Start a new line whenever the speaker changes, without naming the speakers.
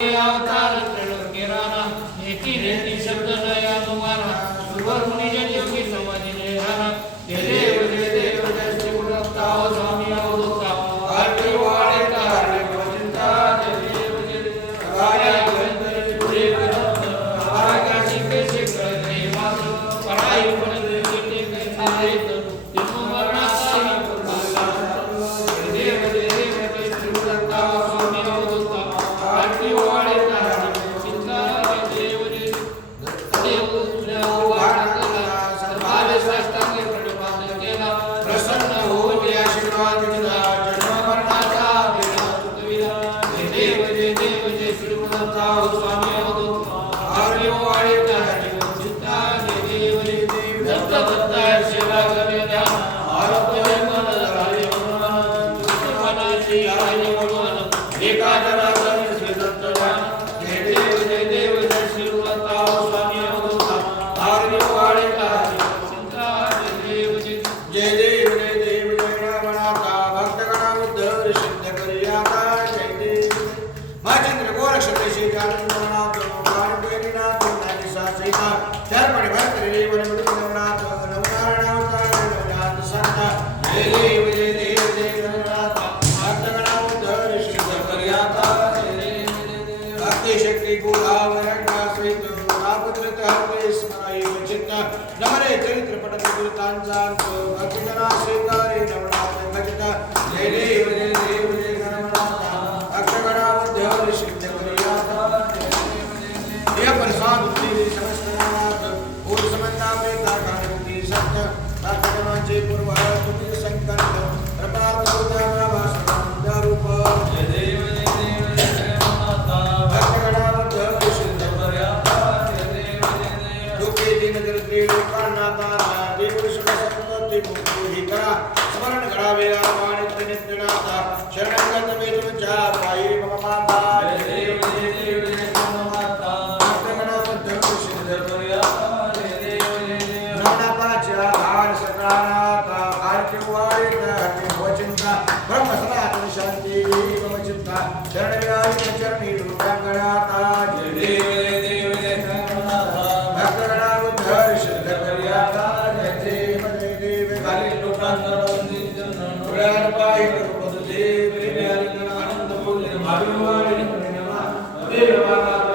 Yeah,
Ekadana त्रिगुणावरण सहित गुणापत्रत चरित्र पटत ಶ್ರೀಕರ ಸ್ಮರಣ ಕರಾವೇ ರಾಮಾನಿತ್ಯ ನಿತ್ಯನಾಥ ಶರಣಗತ ವೇದ ವಿಚಾರಾಯಿ ಭಗವಾನ್ Nana Pacha, Har Satana. అభిమాని అదే వ్యవహారాలు